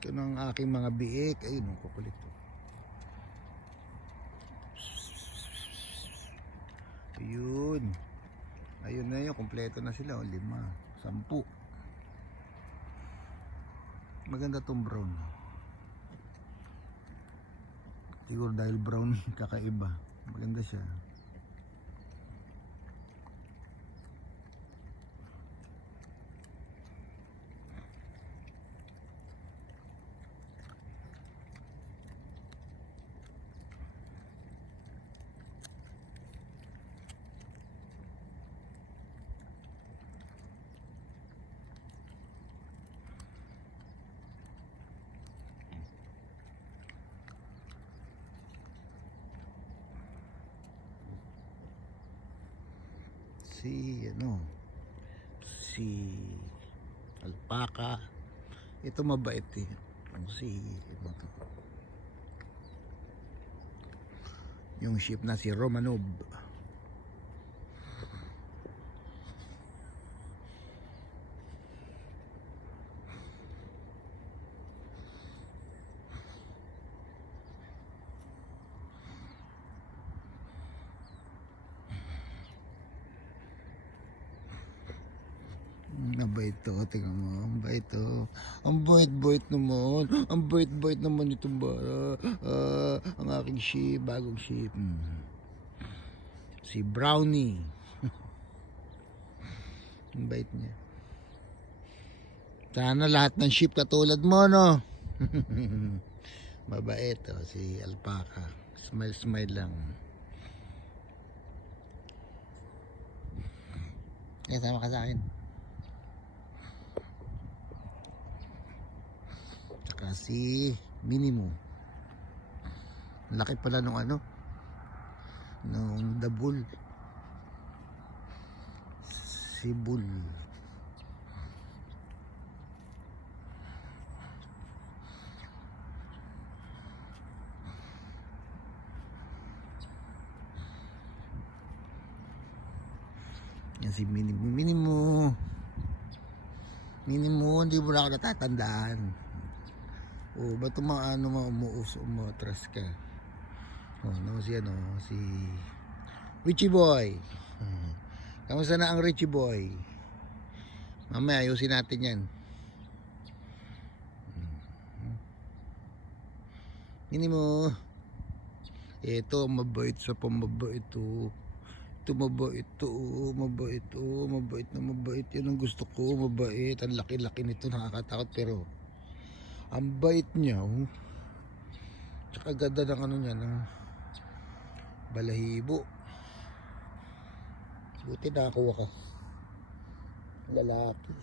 Ito ng aking mga biik. Ayun, ang kukulit. Ayun. Ayun na yun, kompleto na sila. 5, 10. Maganda tong brown. Siguro dahil brown kakaiba. Maganda siya. Si alpaca. Ito mabait eh. Yung sheep na si Romanov. Nabait to, tingnan mo, ang bait to. Ang bait-bait naman. Ang bait-bait naman itong bara. Ang aking sheep, bagong sheep. Si Brownie. Ang bait niya. Sana lahat ng sheep katulad mo, no? Mabait to, si alpaca. Smile lang. Kaya sama ka sa akin. Tsaka si Minimo. Laki pala nung nung the bull. Si bull. Yan si Minimo. Minimo, hindi mo na ako natatandaan. Ba't umuutras ka? Si Richie Boy. Kamusta na ang Richie Boy? Mamaya ayusin natin yan. Minimo. Ito, mabait sa pamabait to. Ito mabait to, mabait na mabait. Yan ang gusto ko, mabait. Ang laki-laki nito, nakakatakot pero ang bait niya. Tsaka ganda ng niya, ng balahibo. Buti nakakuha ka. Lalaki.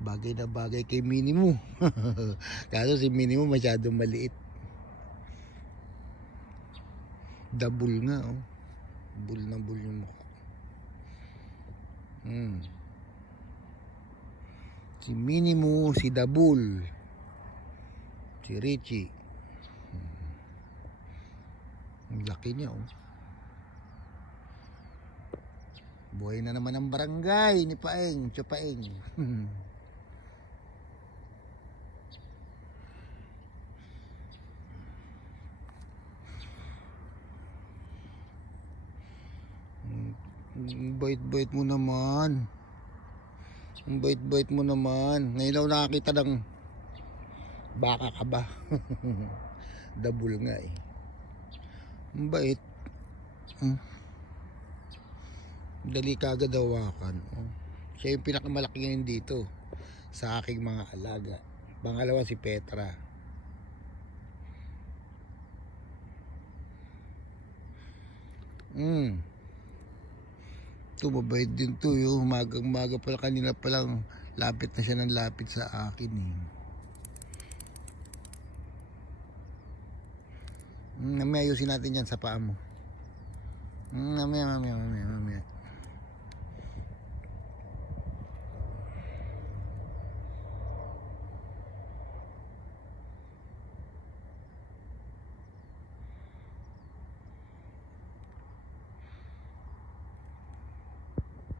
Bagay na bagay kay Minimo. Kaso si Minimo masyadong maliit. Double nga, bull na bull yung mukha. Si Minimo, si Dabul, si Richie. Ang laki niya, Buhay na naman ang barangay ni Paeng, Chupaeng. Bait-bait mo naman. Ang bait-bait mo naman. Ngayon ako nakakita ng baka ka ba? Dabul nga eh. Ang bait. Dali kagad hawakan. Siya yung pinakamalaki ngayon dito sa aking mga alaga. Pangalawa si Petra. Ito mabait din to. Umaga pala, kanina palang lapit na siya ng lapit sa akin eh. Mamaya ayusin natin yan sa paa mo. Mamaya.